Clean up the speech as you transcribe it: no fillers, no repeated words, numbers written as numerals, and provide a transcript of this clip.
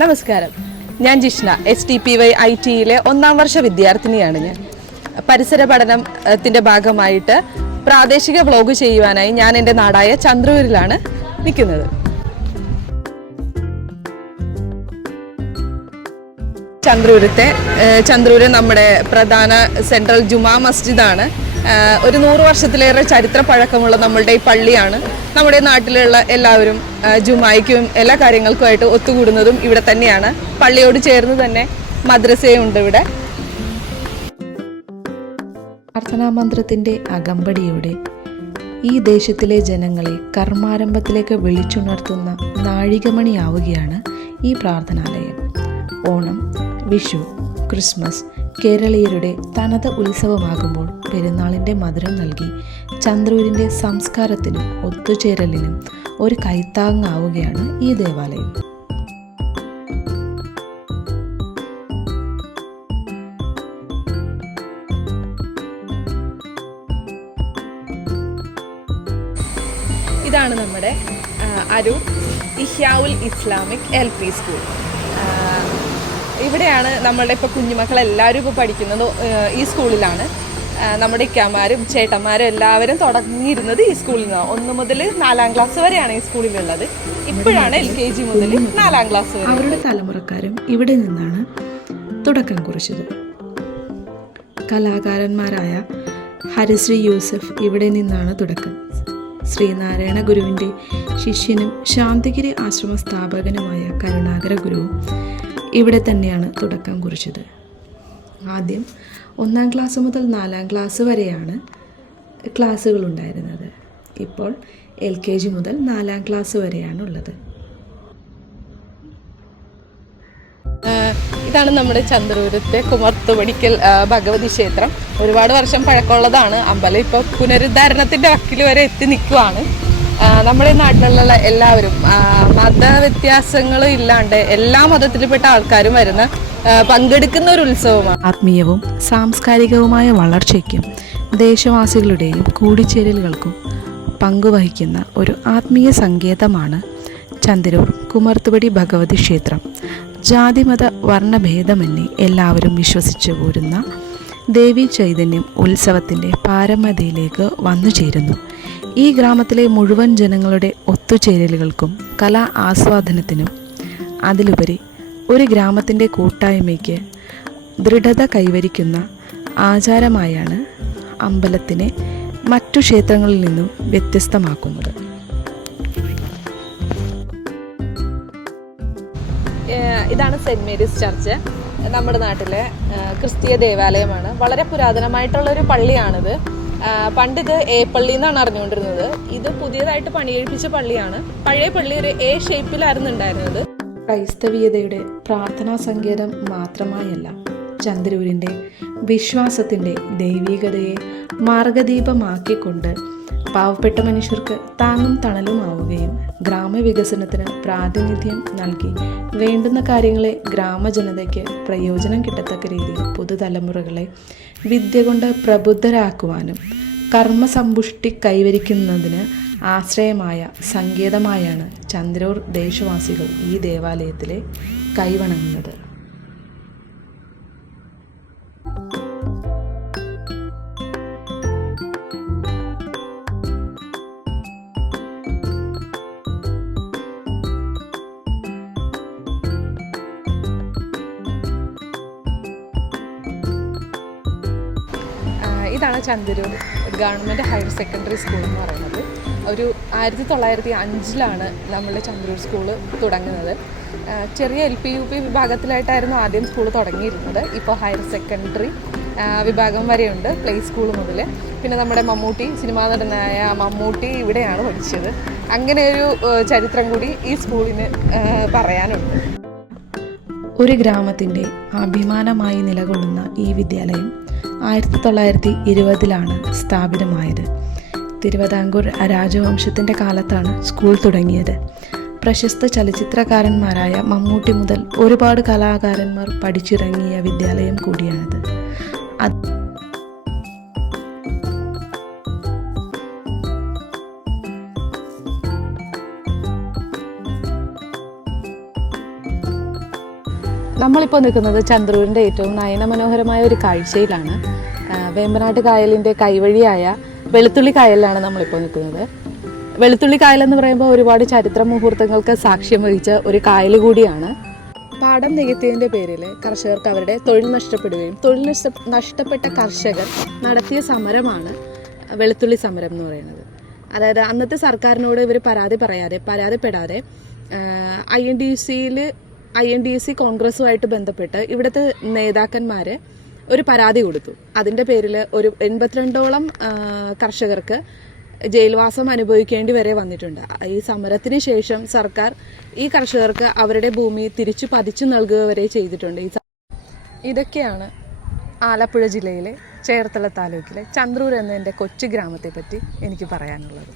നമസ്കാരം, ഞാൻ ജിഷ്ണ. STPY IT-യിലെ 1ാം വർഷ വിദ്യാർത്ഥിനിയാണ്. ഞാൻ പരിസര പഠനത്തിൻ്റെ ഭാഗമായിട്ട് പ്രാദേശിക വ്ളോഗ് ചെയ്യുവാനായി ഞാൻ എൻ്റെ നാടായ ചന്ദ്രൂരിലാണ് നിൽക്കുന്നത്. ചന്ദ്രൂര് നമ്മുടെ പ്രധാന സെൻട്രൽ ജുമാ മസ്ജിദാണ്. ഒരു 100 വർഷത്തിലേറെ ചരിത്ര പഴക്കമുള്ള നമ്മളുടെ ഈ പള്ളിയാണ്. നമ്മുടെ നാട്ടിലുള്ള എല്ലാവരും ജുമായ്ക്കും എല്ലാ കാര്യങ്ങൾക്കുമായിട്ട് ഒത്തുകൂടുന്നതും ഇവിടെ തന്നെയാണ്. പള്ളിയോട് ചേർന്ന് തന്നെ മദ്രസയുണ്ട് ഇവിടെ. പ്രാർത്ഥനാ മന്ത്രത്തിൻ്റെ അകമ്പടിയോടെ ഈ ദേശത്തിലെ ജനങ്ങളെ കർമാരംഭത്തിലേക്ക് വിളിച്ചുണർത്തുന്ന നാഴികമണിയാവുകയാണ് ഈ പ്രാർത്ഥനാലയം. ഓണം, വിഷു, ക്രിസ്മസ് കേരളീയരുടെ തനത് ഉത്സവമാകുമ്പോൾ പെരുന്നാളിൻ്റെ മധുരം നൽകി ചന്ദ്രൂരിൻ്റെ സംസ്കാരത്തിനും ഒത്തുചേരലിനും ഒരു കൈത്താങ്ങാവുകയാണ് ഈ ദേവാലയം. ഇതാണ് നമ്മുടെ അരൂർ ഇഹ്യാഉൽ ഇസ്ലാമിക് LP സ്കൂൾ. ഇവിടെയാണ് നമ്മളുടെ ഇപ്പോൾ കുഞ്ഞുമക്കളെല്ലാവരും ഇപ്പോൾ പഠിക്കുന്നത്. ഈ സ്കൂളിലാണ്. നമ്മുടെ ഇക്കാമാരും ചേട്ടന്മാരും എല്ലാവരും തുടങ്ങിയിരുന്നത് ഈ സ്കൂളിൽ നിന്നാണ്. 1 മുതൽ 4ാം ക്ലാസ് വരെയാണ് ഈ സ്കൂളിലുള്ളത്. ഇപ്പോഴാണ് LKG മുതൽ 4ാം ക്ലാസ് വരെ. അവരുടെ തലമുറക്കാരും ഇവിടെ നിന്നാണ് തുടക്കം കുറിച്ചത്. കലാകാരന്മാരായ ഹരിശ്രീ യൂസഫ് ഇവിടെ നിന്നാണ് തുടക്കം. ശ്രീനാരായണ ഗുരുവിൻ്റെ ശിഷ്യനും ശാന്തിഗിരി ആശ്രമ സ്ഥാപകനുമായ കരുണാകര ഗുരുവും ഇവിടെ തന്നെയാണ് തുടക്കം കുറിച്ചത്. ആദ്യം 1ാം ക്ലാസ് മുതൽ 4ാം ക്ലാസ് വരെയാണ് ക്ലാസ്സുകളുണ്ടായിരുന്നത്. ഇപ്പോൾ LKG മുതൽ 4ാം ക്ലാസ് വരെയാണ് ഉള്ളത്. ഇതാണ് നമ്മുടെ ചന്ദ്രൂരത്തെ കുമർത്തുപടിക്കൽ ഭഗവതി ക്ഷേത്രം. ഒരുപാട് വർഷം പഴക്കമുള്ളതാണ്. അമ്പലം ഇപ്പോൾ പുനരുദ്ധാരണത്തിൻ്റെ വക്കിൽ വരെ എത്തി നിൽക്കുവാണ്. നമ്മുടെ നാട്ടിലുള്ള എല്ലാവരും മതവ്യത്യാസങ്ങളും ഇല്ലാണ്ട് എല്ലാ മതത്തിൽപ്പെട്ട ആൾക്കാരും വരുന്ന പങ്കെടുക്കുന്ന ഒരു ഉത്സവമാണ്. ആത്മീയവും സാംസ്കാരികവുമായ വളർച്ചയ്ക്കും ദേശവാസികളുടെയും കൂടിച്ചേരലുകൾക്കും പങ്കുവഹിക്കുന്ന ഒരു ആത്മീയ സങ്കേതമാണ് ചന്ദ്രൂർ കുമർത്തുപടി ഭഗവതി ക്ഷേത്രം. ജാതിമത വർണ്ണഭേദമന്യേ എല്ലാവരും വിശ്വസിച്ചു പോരുന്ന ദേവീ ചൈതന്യം ഉത്സവത്തിൻ്റെ പാരമ്യതയിലേക്ക് വന്നു ചേരുന്നു. ഈ ഗ്രാമത്തിലെ മുഴുവൻ ജനങ്ങളുടെ ഒത്തുചേരലുകൾക്കും കലാ ആസ്വാദനത്തിനും അതിലുപരി ഒരു ഗ്രാമത്തിൻ്റെ കൂട്ടായ്മയ്ക്ക് ദൃഢത കൈവരിക്കുന്ന ആചാരമായാണ് അമ്പലത്തിനെ മറ്റു ക്ഷേത്രങ്ങളിൽ നിന്നും വ്യത്യസ്തമാക്കുന്നത്. ഇതാണ് സെൻറ്റ് മേരീസ് ചർച്ച്. നമ്മുടെ നാട്ടിലെ ക്രിസ്തീയ ദേവാലയമാണ്. വളരെ പുരാതനമായിട്ടുള്ളൊരു പള്ളിയാണിത്. പണ്ട് ഇത് A പള്ളി എന്നാണ് അറിഞ്ഞുകൊണ്ടിരുന്നത്. ഇത് പുതിയതായിട്ട് പണികഴിപ്പിച്ച പള്ളിയാണ്. പഴയ പള്ളി ഒരു A ഷേപ്പിലായിരുന്നു ഉണ്ടായിരുന്നത്. ക്രൈസ്തവീയതയുടെ പ്രാർത്ഥനാ സങ്കേതം മാത്രമായല്ല, ചന്ദ്രൂരിൻ്റെ വിശ്വാസത്തിൻ്റെ ദൈവികതയെ മാർഗദീപമാക്കിക്കൊണ്ട് പാവപ്പെട്ട മനുഷ്യർക്ക് താങ്ങും തണലുമാവുകയും ഗ്രാമവികസനത്തിന് പ്രാതിനിധ്യം നൽകി വേണ്ടുന്ന കാര്യങ്ങളെ ഗ്രാമജനതയ്ക്ക് പ്രയോജനം കിട്ടത്തക്ക രീതിയിൽ പുതുതലമുറകളെ വിദ്യ കൊണ്ട് പ്രബുദ്ധരാക്കുവാനും കർമ്മസമ്പുഷ്ടി കൈവരിക്കുന്നതിന് ആശ്രയമായ സങ്കേതമായാണ് ചന്ദ്രൂർ ദേശവാസികൾ ഈ ദേവാലയത്തിലെ കൈവണങ്ങുന്നത്. ഇതാണ് Chandroor government higher secondary school എന്ന് പറയുന്നത്. ഒരു 1905 നമ്മളുടെ ചന്ദ്രൂർ സ്കൂള് തുടങ്ങുന്നത്. ചെറിയ LP UP വിഭാഗത്തിലായിട്ടായിരുന്നു ആദ്യം സ്കൂൾ തുടങ്ങിയിരുന്നത്. ഇപ്പോൾ ഹയർ സെക്കൻഡറി വിഭാഗം വരെയുണ്ട്, പ്ലേ സ്കൂൾ മുതൽ. പിന്നെ നമ്മുടെ മമ്മൂട്ടി, സിനിമാ നടനായ മമ്മൂട്ടി ഇവിടെയാണ് പഠിച്ചത്. അങ്ങനെ ഒരു ചരിത്രം കൂടി ഈ സ്കൂളിന് പറയാനുണ്ട്. ഒരു ഗ്രാമത്തിൻ്റെ അഭിമാനമായി നിലകൊള്ളുന്ന ഈ വിദ്യാലയം 1920 സ്ഥാപിതമായത്. തിരുവിതാംകൂർ രാജവംശത്തിൻ്റെ കാലത്താണ് സ്കൂൾ തുടങ്ങിയത്. പ്രശസ്ത ചലച്ചിത്രകാരന്മാരായ മമ്മൂട്ടി മുതൽ ഒരുപാട് കലാകാരന്മാർ പഠിച്ചിറങ്ങിയ വിദ്യാലയം കൂടിയാണിത്. നമ്മളിപ്പോൾ നിൽക്കുന്നത് ചന്ദ്രൂരിൻ്റെ ഏറ്റവും നയനമനോഹരമായ ഒരു കാഴ്ചയിലാണ്. വേമ്പനാട്ട് കായലിൻ്റെ കൈവഴിയായ വെളുത്തുള്ളി കായലിലാണ് നമ്മളിപ്പോൾ നിൽക്കുന്നത്. വെളുത്തുള്ളി കായൽ എന്ന് പറയുമ്പോൾ ഒരുപാട് ചരിത്ര മുഹൂർത്തങ്ങൾക്ക് സാക്ഷ്യം വഹിച്ച ഒരു കായൽ കൂടിയാണ്. പാടം നികത്തിയതിൻ്റെ പേരിൽ കർഷകർക്ക് അവരുടെ തൊഴിൽ നഷ്ടപ്പെടുകയും തൊഴിൽ നഷ്ടപ്പെട്ട കർഷകർ നടത്തിയ സമരമാണ് വെളുത്തുള്ളി സമരം എന്ന് പറയുന്നത്. അതായത് അന്നത്തെ സർക്കാരിനോട് ഇവർ പരാതിപ്പെടാതെ INDC കോൺഗ്രസുമായിട്ട് ബന്ധപ്പെട്ട് ഇവിടുത്തെ നേതാക്കന്മാർ ഒരു പരാതി കൊടുത്തു. അതിൻ്റെ പേരിൽ ഒരു 82ഓളം കർഷകർക്ക് ജയിൽവാസം അനുഭവിക്കേണ്ടി വരെ വന്നിട്ടുണ്ട്. ഈ സമരത്തിന് ശേഷം സർക്കാർ ഈ കർഷകർക്ക് അവരുടെ ഭൂമി തിരിച്ചു പതിച്ചു നൽകുക വരെ ചെയ്തിട്ടുണ്ട്. ഇതൊക്കെയാണ് ആലപ്പുഴ ജില്ലയിലെ ചേർത്തല താലൂക്കിലെ ചന്ദ്രൂർ എന്ന എൻ്റെ കൊച്ചു ഗ്രാമത്തെ പറ്റി എനിക്ക് പറയാനുള്ളത്.